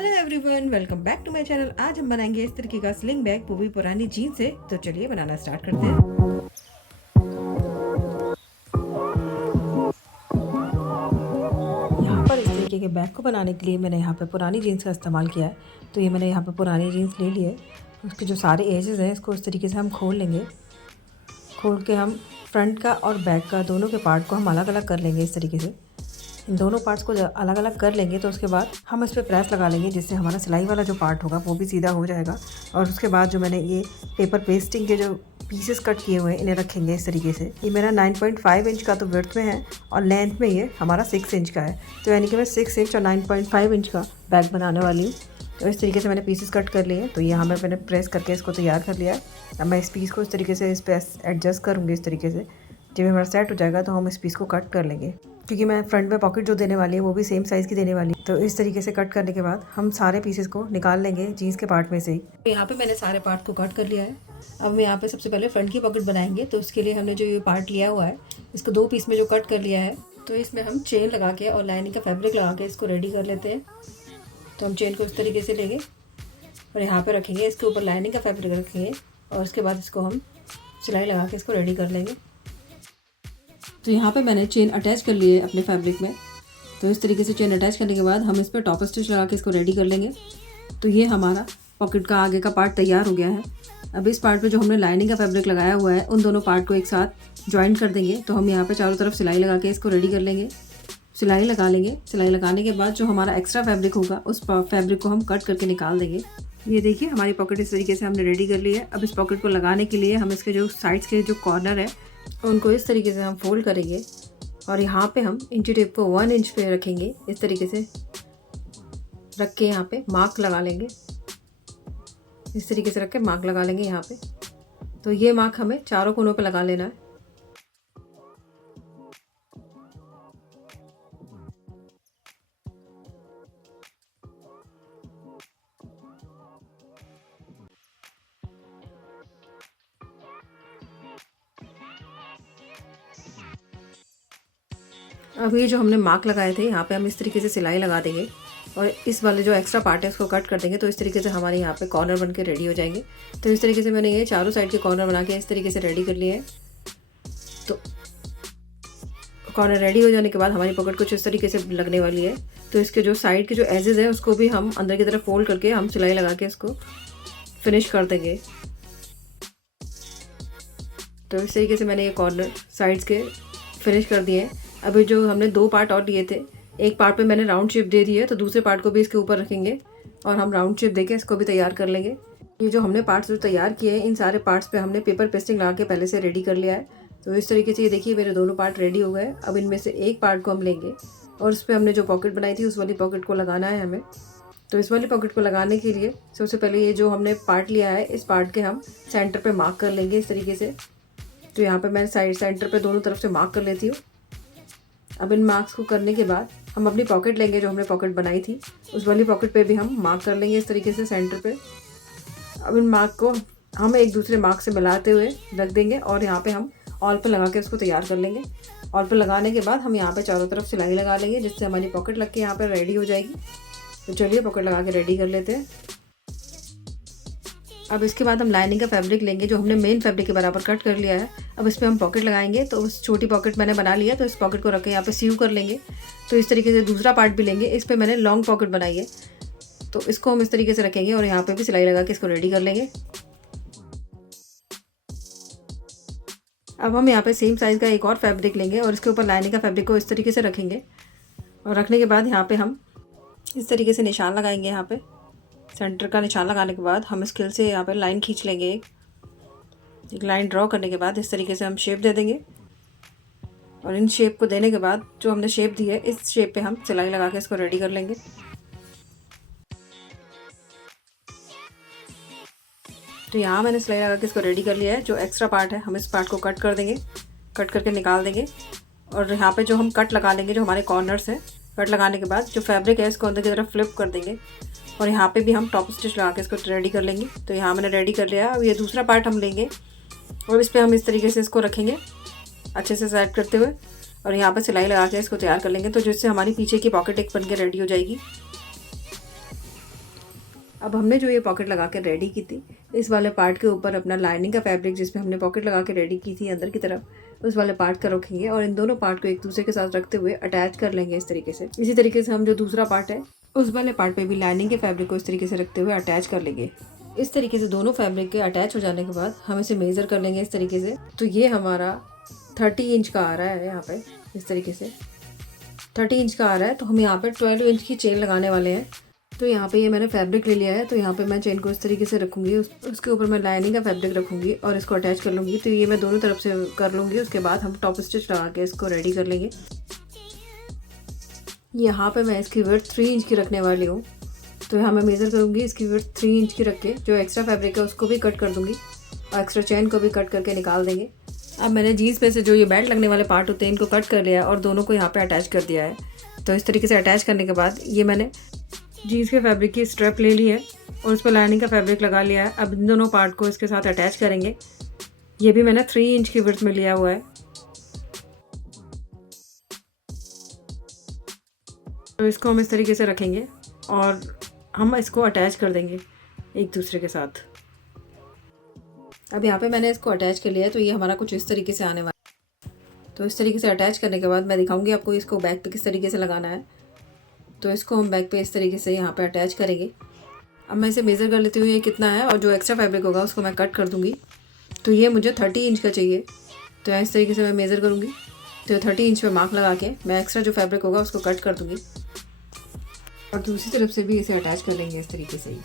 Hello everyone, welcome back to my channel. आज हम बनाएंगे इस तरीके का स्लिंग बैग, वो भी पुरानी जीन्स से। तो चलिए बनाना स्टार्ट करते हैं। यहाँ पर इस तरीके के बैग को बनाने के लिए मैंने यहाँ पे पुरानी जीन्स का इस्तेमाल किया है। तो ये मैंने यहाँ पे पुरानी जीन्स ले ली है। उसके जो सारे एजेस हैं इसको इस तरीके से हम खोल लेंगे। खोल के हम फ्रंट का और बैक का दोनों के पार्ट को हम अलग अलग कर लेंगे। इस तरीके से इन दोनों पार्ट्स को अलग अलग कर लेंगे। तो उसके बाद हम इस पर प्रेस लगा लेंगे, जिससे हमारा सिलाई वाला जो पार्ट होगा वो भी सीधा हो जाएगा। और उसके बाद जो मैंने ये पेपर पेस्टिंग के जो पीसेस कट किए हुए हैं इन्हें रखेंगे इस तरीके से। ये मेरा 9.5 इंच का तो विड्थ में है और लेंथ में ये हमारा 6 इंच का है। तो यानी कि मैं 6 इंच और 9.5 इंच का बैग बनाने वाली हूँ। तो इस तरीके से मैंने पीसेस कट कर लिए हैं। तो यहाँ मैंने प्रेस करके इसको तैयार कर लिया है। अब मैं इस पीस को इस तरीके से इस पर एडजस्ट करूँगी इस तरीके से। जब हमारा सेट हो जाएगा तो हम इस पीस को कट कर लेंगे, क्योंकि मैं फ्रंट में पॉकेट जो देने वाली है वो भी सेम साइज़ की देने वाली है। तो इस तरीके से कट करने के बाद हम सारे पीसेस को निकाल लेंगे जीन्स के पार्ट में से ही। यहाँ पे मैंने सारे पार्ट को कट कर लिया है। अब मैं यहाँ पे सबसे पहले फ्रंट की पॉकेट बनाएंगे। तो उसके लिए हमने जो ये पार्ट लिया हुआ है इसको 2 पीस में जो कट कर लिया है, तो इसमें हम चेन लगा के और लाइनिंग का फैब्रिक लगा के इसको रेडी कर लेते हैं। तो हम चेन को इस तरीके से लेंगे और यहाँ पर रखेंगे, इसके ऊपर लाइनिंग का फैब्रिक रखेंगे और उसके बाद इसको हम सिलाई लगा के इसको रेडी कर लेंगे। तो यहाँ पे मैंने चेन अटैच कर ली है अपने फैब्रिक में। तो इस तरीके से चेन अटैच करने के बाद हम इस पर टॉप स्टिच लगा के इसको रेडी कर लेंगे। तो ये हमारा पॉकेट का आगे का पार्ट तैयार हो गया है। अब इस पार्ट पे जो हमने लाइनिंग का फैब्रिक लगाया हुआ है उन दोनों पार्ट को एक साथ ज्वाइन कर देंगे। तो हम यहाँ पे चारों तरफ सिलाई लगा के इसको रेडी कर लेंगे। सिलाई लगा लेंगे। सिलाई लगाने के बाद जो हमारा एक्स्ट्रा फैब्रिक होगा उस फैब्रिक को हम कट करके निकाल देंगे। ये देखिए हमारी पॉकेट इस तरीके से हमने रेडी कर ली है। अब इस पॉकेट को लगाने के लिए हम इसके जो साइड्स के जो कॉर्नर है उनको इस तरीके से हम फोल्ड करेंगे और यहाँ पे हम इंची टेप को 1 इंच पे रखेंगे। इस तरीके से रख के यहाँ पे मार्क लगा लेंगे। इस तरीके से रख के मार्क लगा लेंगे यहाँ पे। तो ये मार्क हमें चारों कोनों पे लगा लेना है। अब ये जो हमने मार्क लगाए थे यहाँ पे हम इस तरीके से सिलाई लगा देंगे और इस वाले जो एक्स्ट्रा पार्ट है उसको कट कर देंगे। तो इस तरीके से हमारे यहाँ पे कॉर्नर बन के रेडी हो जाएंगे। तो इस तरीके से मैंने ये चारों साइड के कॉर्नर बना के इस तरीके से रेडी कर लिए हैं। तो कॉर्नर रेडी हो जाने के बाद हमारी पॉकेट कुछ इस तरीके से लगने वाली है। तो इसके जो साइड के जो एजेस है उसको भी हम अंदर की तरफ फोल्ड करके हम सिलाई लगा के इसको फिनिश कर देंगे। तो इस तरीके से मैंने ये कॉर्नर साइड्स के फिनिश कर दिए हैं। अभी जो हमने 2 पार्ट और लिए थे, एक पार्ट पे मैंने राउंड शेप दे दी है, तो दूसरे पार्ट को भी इसके ऊपर रखेंगे और हम राउंड शेप देके इसको भी तैयार कर लेंगे। ये जो हमने पार्ट्स जो तैयार किए हैं इन सारे पार्ट्स पे हमने पेपर पेस्टिंग लगा के पहले से रेडी कर लिया है। तो इस तरीके से ये देखिए मेरे दोनों पार्ट रेडी हो गए। अब इनमें से एक पार्ट को हम लेंगे और उस पर हमने जो पॉकेट बनाई थी उस वाली पॉकेट को लगाना है हमें। तो इस वाली पॉकेट को लगाने के लिए सबसे पहले ये जो हमने पार्ट लिया है इस पार्ट के हम सेंटर पर मार्क कर लेंगे इस तरीके से। तो यहाँ पर मैं साइड सेंटर पर दोनों तरफ से मार्क कर लेती हूँ। अब इन मार्क्स को करने के बाद हम अपनी पॉकेट लेंगे, जो हमने पॉकेट बनाई थी उस वाली पॉकेट पे भी हम मार्क कर लेंगे इस तरीके से सेंटर पे। अब इन मार्क को हम एक दूसरे मार्क से मिलाते हुए रख देंगे और यहाँ पे हम ऑल पे लगा के उसको तैयार कर लेंगे। ऑल पे लगाने के बाद हम यहाँ पे चारों तरफ सिलाई लगा लेंगे, जिससे हमारी पॉकेट लग के यहाँ पर रेडी हो जाएगी। तो चलिए पॉकेट लगा के रेडी कर लेते हैं। अब इसके बाद हम लाइनिंग का फैब्रिक लेंगे, जो हमने मेन फैब्रिक के बराबर कट कर लिया है। अब इस पर हम पॉकेट लगाएंगे। तो उस छोटी पॉकेट मैंने बना लिया, तो इस पॉकेट को रख के यहाँ पे सीव कर लेंगे। तो इस तरीके से दूसरा पार्ट भी लेंगे। इस पर मैंने लॉन्ग पॉकेट बनाई है, तो इसको हम इस तरीके से रखेंगे और यहाँ पे भी सिलाई लगा के इसको रेडी कर लेंगे। अब हम यहाँ पे सेम साइज़ का एक और फैब्रिक लेंगे और इसके ऊपर लाइनिंग का फैब्रिक को इस तरीके से रखेंगे और रखने के बाद यहाँ पे हम इस तरीके से निशान लगाएंगे। यहाँ पे सेंटर का निशान लगाने के बाद हम स्केल से यहाँ पे लाइन खींच लेंगे। एक लाइन ड्रॉ करने के बाद इस तरीके से हम शेप दे देंगे और इन शेप को देने के बाद जो हमने शेप दी है इस शेप पे हम सिलाई लगा के इसको रेडी कर लेंगे। तो यहाँ मैंने सिलाई लगा के इसको रेडी कर लिया है। जो एक्स्ट्रा पार्ट है हम इस पार्ट को कट कर देंगे, कट करके निकाल देंगे और यहाँ पे जो हम कट लगा लेंगे, जो हमारे कॉर्नर्स हैं, कट लगाने के बाद जो फैब्रिक है इसको अंदर की तरफ फ्लिप कर देंगे और यहाँ पे भी हम टॉप स्टिच लगा के इसको रेडी कर लेंगे। तो यहाँ मैंने रेडी कर लिया। अब ये दूसरा पार्ट हम लेंगे और इस पर हम इस तरीके से इसको रखेंगे अच्छे से सेट करते हुए और यहाँ पे सिलाई लगा के इसको तैयार कर लेंगे। तो जिससे हमारी पीछे की पॉकेट एक बन के रेडी हो जाएगी। अब हमने जो ये पॉकेट लगा के रेडी की थी, इस वाले पार्ट के ऊपर अपना लाइनिंग का फैब्रिक जिसमें हमने पॉकेट लगा के रेडी की थी अंदर की तरफ, उस वाले पार्ट का रखेंगे और इन दोनों पार्ट को एक दूसरे के साथ रखते हुए अटैच कर लेंगे इस तरीके से। इसी तरीके से हम जो दूसरा पार्ट है उस वाले पार्ट पे भी लाइनिंग के फैब्रिक को इस तरीके से रखते हुए अटैच कर लेंगे। इस तरीके से दोनों फैब्रिक के अटैच हो जाने के बाद हम इसे मेज़र कर लेंगे इस तरीके से। तो ये हमारा 30 इंच का आ रहा है, यहाँ पे इस तरीके से 30 इंच का आ रहा है। तो हम यहाँ पे 12 इंच की चेन लगाने वाले हैं। तो यहाँ पे ये मैंने फैब्रिक ले लिया है, तो यहाँ पे मैं चेन को इस तरीके से रखूँगी, उसके ऊपर मैं लाइनिंग का फैब्रिक रखूँगी और इसको अटैच कर लूँगी। तो ये मैं दोनों तरफ से कर लूँगी। उसके बाद हम टॉप स्टिच लगा के इसको रेडी कर लेंगे। यहाँ पे मैं इसकी विड्थ 3 इंच की रखने वाली हूँ। तो यहाँ मैं मेज़र करूँगी, इसकी विड्थ 3 इंच की रख के जो एक्स्ट्रा फैब्रिक है उसको भी कट कर दूँगी और एक्स्ट्रा चेन को भी कट करके निकाल देंगे। अब मैंने जीन्स में से जो ये बेल्ट लगने वाले पार्ट होते हैं इनको कट कर लिया है और दोनों को यहाँ पे अटैच कर दिया है। तो इस तरीके से अटैच करने के बाद ये मैंने जीन्स के फैब्रिक की स्ट्रैप ले ली है और उस पर लाइनिंग का फैब्रिक लगा लिया है। अब इन दोनों पार्ट को इसके साथ अटैच करेंगे। ये भी मैंने 3 इंच की विड्थ में लिया हुआ है। तो इसको हम इस तरीके से रखेंगे और हम इसको अटैच कर देंगे एक दूसरे के साथ। अब यहाँ पे मैंने इसको अटैच कर लिया है। तो ये हमारा कुछ इस तरीके से आने वाला है। तो इस तरीके से अटैच करने के बाद मैं दिखाऊंगी आपको इसको बैक पे किस तरीके से लगाना है। तो इसको हम बैक पे इस तरीके से यहाँ पे अटैच करेंगे। अब मैं इसे मेज़र कर लेती हूँ ये कितना है और जो एक्स्ट्रा फैब्रिक होगा उसको मैं कट कर दूँगी। तो ये मुझे 30 इंच का चाहिए। तो इस तरीके से मैं मेज़र करूँगी। तो 30 इंच पे मार्क लगा के मैं एक्स्ट्रा जो फैब्रिक होगा उसको कट कर दूँगी और दूसरी तरफ से भी इसे अटैच कर लेंगे इस तरीके से ही।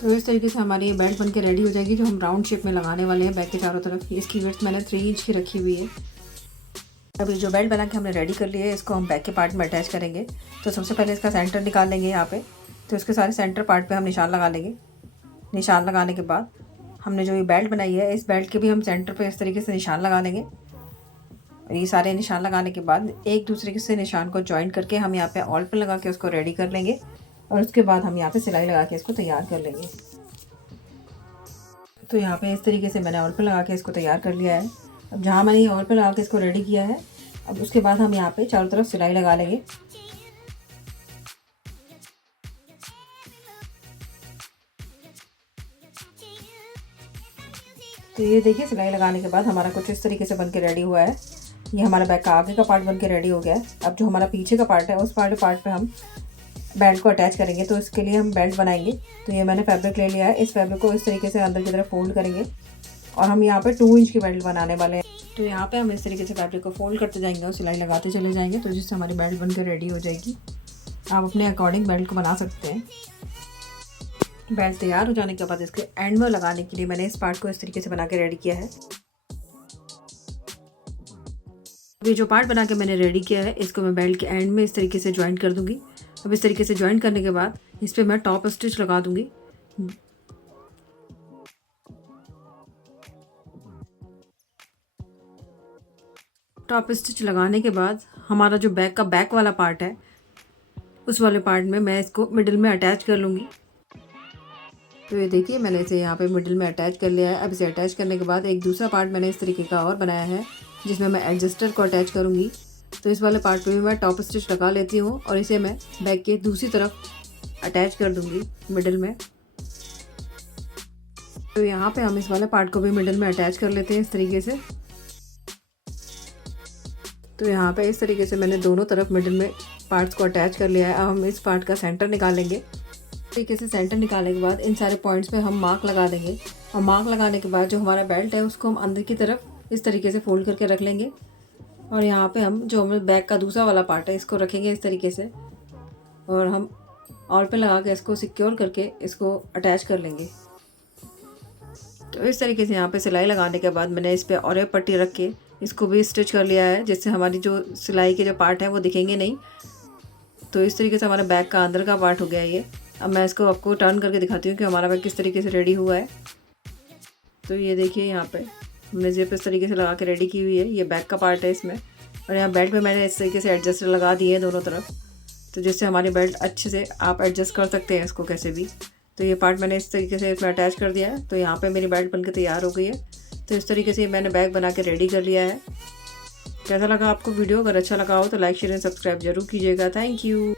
तो इस तरीके से हमारी ये बेल्ट बनके रेडी हो जाएगी जो हम राउंड शेप में लगाने वाले हैं बैक के चारों तरफ। इसकी विड्थ मैंने 3 इंच की रखी हुई है। अभी जो बेल्ट बना के हमने रेडी कर लिया है इसको हम बैक के पार्ट में अटैच करेंगे। तो सबसे पहले इसका सेंटर निकाल लेंगे यहाँ पे। तो इसके सारे सेंटर पार्ट पे हम निशान लगा लेंगे। निशान लगाने के बाद हमने जो ये बेल्ट बनाई है इस बेल्ट के भी हम सेंटर पे इस तरीके से निशान लगा लेंगे। और ये सारे निशान लगाने के बाद एक दूसरे से निशान को जॉइन करके हम यहाँ पे ऑल पे लगा के उसको रेडी कर लेंगे और उसके बाद हम यहाँ पे सिलाई लगा के इसको तैयार कर लेंगे। तो यहाँ पे इस तरीके से मैंने ऑल पे लगा के इसको तैयार कर लिया है। अब जहाँ मैंने ये ऑल पे लगा के इसको रेडी किया है, अब उसके बाद हम यहाँ पे चारों तरफ सिलाई लगा लेंगे। तो ये देखिए सिलाई लगाने के बाद हमारा कुछ इस तरीके से बन के रेडी हुआ है। ये हमारा बैक का आगे का पार्ट बन के रेडी हो गया है। अब जो हमारा पीछे का पार्ट है उस पार्ट पे हम बेल्ट को अटैच करेंगे। तो इसके लिए हम बेल्ट बनाएंगे। तो ये मैंने फैब्रिक ले लिया है। इस फैब्रिक को इस तरीके से अंदर की तरफ फोल्ड करेंगे और हम यहाँ पे 2 इंच की बेल्ट बनाने वाले हैं। तो यहाँ पे हम इस तरीके से फैब्रिक को फोल्ड करते जाएंगे और सिलाई लगाते चले जाएंगे। तो जिससे हमारी बेल्ट बनकर रेडी हो जाएगी। आप अपने अकॉर्डिंग बेल्ट को बना सकते हैं। बेल्ट तैयार हो जाने के बाद इसके एंड में लगाने के लिए मैंने इस पार्ट को इस तरीके से बना के रेडी किया है। ये जो पार्ट बना के मैंने रेडी किया है इसको मैं बेल्ट के एंड में इस तरीके से ज्वाइन कर दूंगी। अब इस तरीके से ज्वाइन करने के बाद इस पर मैं टॉप स्टिच लगा दूंगी। टॉप स्टिच लगाने के बाद हमारा जो बैक का बैक वाला पार्ट है उस वाले पार्ट में मैं इसको मिडिल में अटैच कर लूँगी। तो ये देखिए मैंने इसे यहाँ पे मिडिल में अटैच कर लिया है। अब इसे अटैच करने के बाद एक दूसरा पार्ट मैंने इस तरीके का और बनाया है जिसमें मैं एडजस्टर को अटैच करूँगी। तो इस वाले पार्ट पे भी मैं टॉप स्टिच लगा लेती हूँ और इसे मैं बैक के दूसरी तरफ अटैच कर दूँगी मिडिल में। तो यहाँ पे हम इस वाले पार्ट को भी मिडिल में अटैच कर लेते हैं इस तरीके से। तो यहाँ पे इस तरीके से मैंने दोनों तरफ मिडिल में पार्ट्स को अटैच कर लिया है। अब हम इस पार्ट का सेंटर निकालेंगे। इस तरीके से सेंटर निकालने के बाद इन सारे पॉइंट्स पे हम मार्क लगा देंगे और मार्क लगाने के बाद जो हमारा बेल्ट है उसको हम अंदर की तरफ इस तरीके से फोल्ड करके रख लेंगे और यहाँ पे हम जो हमें बैक का दूसरा वाला पार्ट है इसको रखेंगे इस तरीके से और हम ऑल पे लगा के इसको सिक्योर करके इसको अटैच कर लेंगे। तो इस तरीके से यहाँ पे सिलाई लगाने के बाद मैंने इस पर और एक पट्टी रख के इसको भी स्टिच कर लिया है जिससे हमारी जो सिलाई के जो पार्ट है वो दिखेंगे नहीं। तो इस तरीके से हमारा बैक का अंदर का पार्ट हो गया ये। अब मैं इसको आपको टर्न करके दिखाती हूँ कि हमारा बैग किस तरीके से रेडी हुआ है। तो ये देखिए यहाँ पे हमने जिप इस तरीके से लगा के रेडी की हुई है। ये बैक का पार्ट है इसमें और यहाँ बेल्ट पे मैंने इस तरीके से एडजस्टर लगा दिए हैं दोनों तरफ। तो जिससे हमारी बेल्ट अच्छे से आप एडजस्ट कर सकते हैं इसको कैसे भी। तो ये पार्ट मैंने इस तरीके से इसमें अटैच कर दिया है। तो यहाँ पर मेरी बेल्ट बनकर तैयार हो गई है। तो इस तरीके से मैंने बैग बना के रेडी कर लिया है। कैसा लगा आपको वीडियो? अगर अच्छा लगा हो तो लाइक शेयर एंड सब्सक्राइब जरूर कीजिएगा। Thank you.